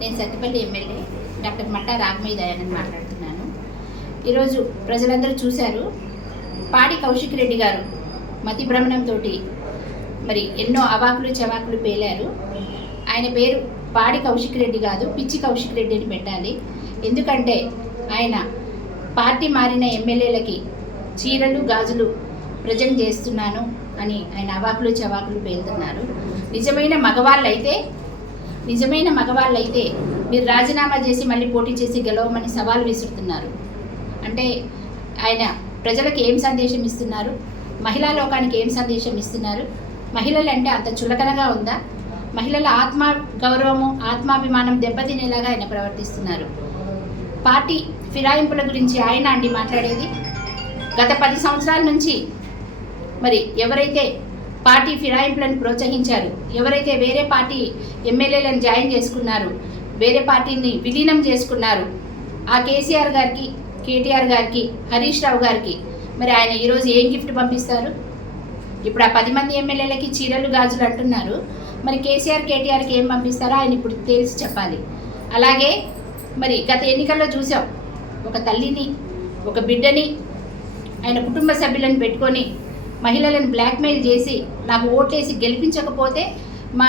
నేను Sattipalli MLA doctor Matta Ragamayya Dayanand మాట్లాడుతున్నాను. ఈరోజు ప్రజలందరూ చూశారు, పాడి కౌశిక్ రెడ్డి గారు మతి భ్రమణంతో మరి ఎన్నో అవాకులు చవాకులు పేలారు. ఆయన పేరు పాడి కౌశిక్ రెడ్డి కాదు, పిచ్చి కౌశిక్ రెడ్డి అని పెట్టాలి. ఎందుకంటే ఆయన పార్టీ మారిన ఎమ్మెల్యేలకి చీరలు గాజులు ప్రజెంట్ చేస్తున్నాను అని ఆయన అవాకులు చవాకులు పేలుతున్నారు. నిజమైన మగవాళ్ళైతే మీరు రాజీనామా చేసి మళ్ళీ పోటీ చేసి గెలవమని సవాల్ విసురుతున్నారు. అంటే ఆయన ప్రజలకు ఏం సందేశం ఇస్తున్నారు? మహిళా లోకానికి ఏం సందేశం ఇస్తున్నారు? మహిళలు అంటే అంత చులకనగా ఉందా? మహిళల ఆత్మ గౌరవము ఆత్మాభిమానం దెబ్బతినేలాగా ఆయన ప్రవర్తిస్తున్నారు. పార్టీ ఫిరాయింపుల గురించి ఆయన అండి మాట్లాడేది. గత 10 సంవత్సరాల నుంచి మరి ఎవరైతే పార్టీ ఫిరాయింపులను ప్రోత్సహించారు, ఎవరైతే వేరే పార్టీ ఎమ్మెల్యేలను జాయిన్ చేసుకున్నారు, వేరే పార్టీని విలీనం చేసుకున్నారు, ఆ కేసీఆర్ గారికి, కేటీఆర్ గారికి, హరీష్ రావు గారికి మరి ఆయన ఈరోజు ఏం గిఫ్ట్ పంపిస్తారు? ఇప్పుడు ఆ 10 మంది ఎమ్మెల్యేలకి చీరలు గాజులు అంటున్నారు. మరి కేసీఆర్ కేటీఆర్కి ఏం పంపిస్తారో ఆయన ఇప్పుడు తెలిసి చెప్పాలి. అలాగే మరి గత ఎన్నికల్లో చూసాం, ఒక తల్లిని, ఒక బిడ్డని, ఆయన కుటుంబ సభ్యులను పెట్టుకొని మహిళలను బ్లాక్మెయిల్ చేసి నాకు ఓట్లేసి గెలిపించకపోతే మా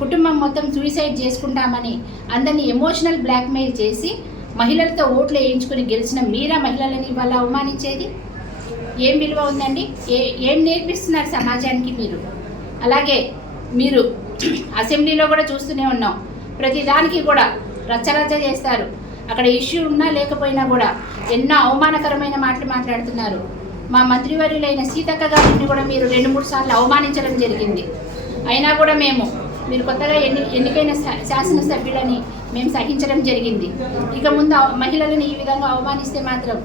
కుటుంబం మొత్తం సూసైడ్ చేసుకుంటామని అందరినీ ఎమోషనల్ బ్లాక్మెయిల్ చేసి మహిళలతో ఓట్లు వేయించుకొని గెలిచిన మీరా మహిళలని ఇవాళ అవమానించేది? ఏం విలువ ఉందండి? ఏం నేర్పిస్తున్నారు సమాజానికి మీరు? అలాగే మీరు అసెంబ్లీలో కూడా చూస్తూనే ఉన్నాం, ప్రతిదానికి కూడా రచ్చరచ్చ చేస్తారు. అక్కడ ఇష్యూ ఉన్నా లేకపోయినా కూడా ఎన్నో అవమానకరమైన మాటలు మాట్లాడుతున్నారు. మా మంత్రివర్యులైన సీతక్క గారిని కూడా మీరు 2-3 సార్లు అవమానించడం జరిగింది. అయినా కూడా మీరు కొత్తగా ఎన్నికైన శాసనసభ్యులని మేము సహించడం జరిగింది. ఇక ముందు మహిళలను ఈ విధంగా అవమానిస్తే మాత్రం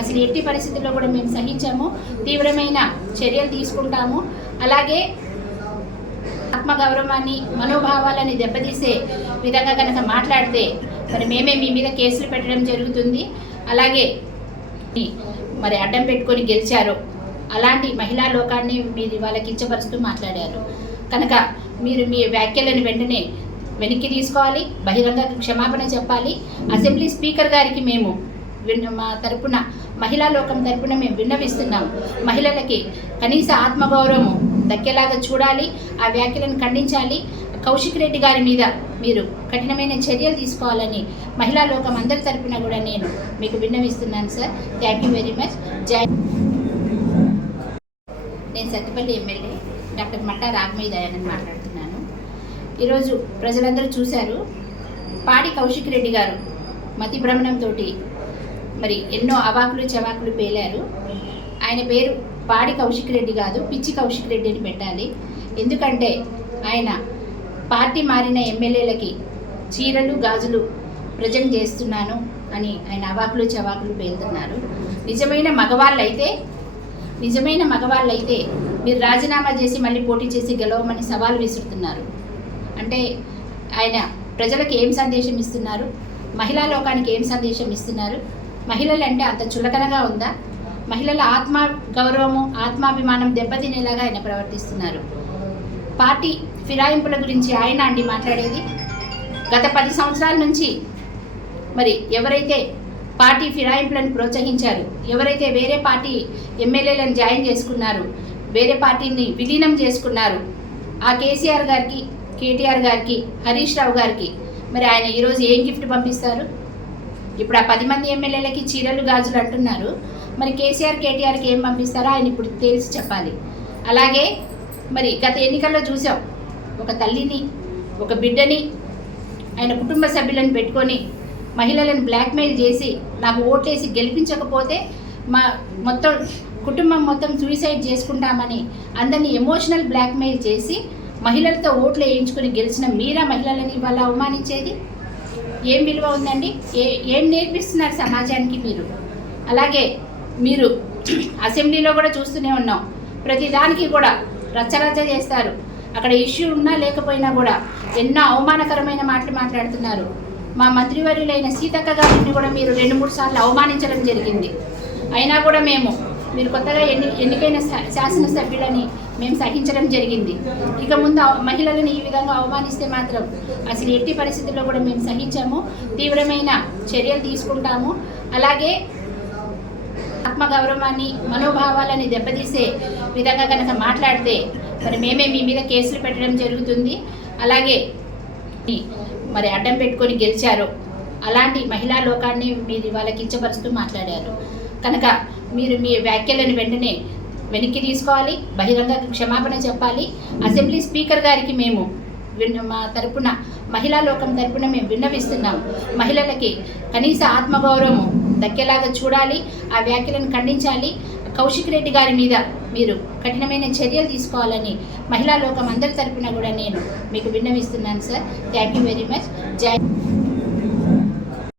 అసలు ఎట్టి పరిస్థితుల్లో కూడా మేము సహించాము, తీవ్రమైన చర్యలు తీసుకుంటాము. అలాగే ఆత్మగౌరవాన్ని, మనోభావాలని దెబ్బతీసే విధంగా కనుక మాట్లాడితే మరి మేమే మీ మీద కేసులు పెట్టడం జరుగుతుంది. అలాగే మరి అడ్డం పెట్టుకొని గెలిచారు, అలాంటి మహిళా లోకాన్ని మీరు వాళ్ళకి కించపరుస్తూ మాట్లాడారు కనుక మీరు మీ వ్యాఖ్యలను వెంటనే వెనక్కి తీసుకోవాలి, బహిరంగ క్షమాపణ చెప్పాలి. అసెంబ్లీ స్పీకర్ గారికి మేము మా తరపున, మహిళా లోకం తరపున మేము విన్నవిస్తున్నాం. మహిళలకి కనీస ఆత్మగౌరవం దక్కేలాగా చూడాలి, ఆ వ్యాఖ్యలను ఖండించాలి. కౌశిక్ రెడ్డి గారి మీద మీరు కఠినమైన చర్యలు తీసుకోవాలని మహిళా లోకం అందరి తరపున కూడా నేను మీకు విన్నవిస్తున్నాను sir. Thank you very much. నేను సత్తిపల్లి ఎమ్మెల్యే డాక్టర్ మట్టా రాగమయ్య దయానంద్ మాట్లాడుతున్నాను. ఈరోజు ప్రజలందరూ చూశారు, పాడి కౌశిక్ రెడ్డి గారు మతి భ్రమణంతో మరి ఎన్నో అవాకులు చవాకులు పేలారు. ఆయన పేరు పాడి కౌశిక్ రెడ్డి కాదు, పిచ్చి కౌశిక్ రెడ్డి అని పెట్టాలి. ఎందుకంటే ఆయన పార్టీ మారిన ఎమ్మెల్యేలకి చీరలు గాజులు ప్రజెంట్ చేస్తున్నాను అని ఆయన అవాకులు చవాకులు పేలుతున్నారు. నిజమైన మగవాళ్ళైతే మీరు రాజీనామా చేసి మళ్ళీ పోటీ చేసి గెలవమని సవాల్ విసురుతున్నారు. అంటే ఆయన ప్రజలకు ఏం సందేశం ఇస్తున్నారు? మహిళా లోకానికి ఏం సందేశం ఇస్తున్నారు? మహిళలు అంటే అంత చులకనగా ఉందా? మహిళల ఆత్మ గౌరవము ఆత్మాభిమానం దెబ్బతినేలాగా ఆయన ప్రవర్తిస్తున్నారు. పార్టీ ఫిరాయింపుల గురించి ఆయన అండి మాట్లాడేది. గత 10 సంవత్సరాల నుంచి మరి ఎవరైతే పార్టీ ఫిరాయింపులను ప్రోత్సహించారు, ఎవరైతే వేరే పార్టీ ఎమ్మెల్యేలను జాయిన్ చేసుకున్నారు, వేరే పార్టీని విలీనం చేసుకున్నారు, ఆ కేసీఆర్ గారికి, కేటీఆర్ గారికి, హరీష్ రావు గారికి మరి ఆయన ఈరోజు ఏం గిఫ్ట్ పంపిస్తారు? ఇప్పుడు ఆ 10 మంది ఎమ్మెల్యేలకి చీరలు గాజులు అంటున్నారు. మరి కేసీఆర్ కేటీఆర్కి ఏం పంపిస్తారో ఆయన ఇప్పుడు తెలిసి చెప్పాలి. అలాగే మరి గత ఎన్నికల్లో చూసాం, ఒక తల్లిని, ఒక బిడ్డని, ఆయన కుటుంబ సభ్యులను పెట్టుకొని మహిళలను బ్లాక్మెయిల్ చేసి నాకు ఓట్లేసి గెలిపించకపోతే మా కుటుంబం మొత్తం సూసైడ్ చేసుకుంటామని అందరినీ ఎమోషనల్ బ్లాక్మెయిల్ చేసి మహిళలతో ఓట్లు వేయించుకొని గెలిచిన మీరా మహిళలని ఇవాళ అవమానించేది? ఏం విలువ ఉందండి? ఏం నేర్పిస్తున్నారు సమాజానికి మీరు? అలాగే మీరు అసెంబ్లీలో కూడా చూస్తూనే ఉన్నాం, ప్రతిదానికి కూడా రచ్చరచ్చ చేస్తారు. అక్కడ ఇష్యూ ఉన్నా లేకపోయినా కూడా ఎన్నో అవమానకరమైన మాటలు మాట్లాడుతున్నారు. మా మంత్రివర్యులైన సీతక్క గారిని కూడా మీరు 2-3 సార్లు అవమానించడం జరిగింది. అయినా కూడా మీరు కొత్తగా ఎన్నికైన శాసనసభ్యులని మేము సహించడం జరిగింది. ఇక ముందు మహిళలను ఈ విధంగా అవమానిస్తే మాత్రం అసలు ఎట్టి పరిస్థితుల్లో కూడా మేము సహించాము, తీవ్రమైన చర్యలు తీసుకుంటాము. అలాగే ఆత్మగౌరవాన్ని, మనోభావాలని దెబ్బతీసే విధంగా కనుక మాట్లాడితే మరి మేమే మీ మీద కేసులు పెట్టడం జరుగుతుంది. అలాగే మరి అడ్డం పెట్టుకొని గెలిచారు, అలాంటి మహిళా లోకాన్ని మీరు వాళ్ళకి కించపరుస్తూ మాట్లాడారు కనుక మీరు మీ వ్యాఖ్యలను వెంటనే వెనక్కి తీసుకోవాలి, బహిరంగ క్షమాపణ చెప్పాలి. అసెంబ్లీ స్పీకర్ గారికి మేము మా తరపున, మహిళా లోకం తరపున మేము విన్నవిస్తున్నాం. మహిళలకి కనీస ఆత్మగౌరవం దక్కేలాగా చూడాలి, ఆ వ్యాఖ్యలను ఖండించాలి. కౌశిక్ రెడ్డి గారి మీద మీరు కఠినమైన చర్యలు తీసుకోవాలని మహిళా లోకం అందరి తరపున కూడా నేను మీకు విన్నవిస్తున్నాను sir. Thank you very much. జై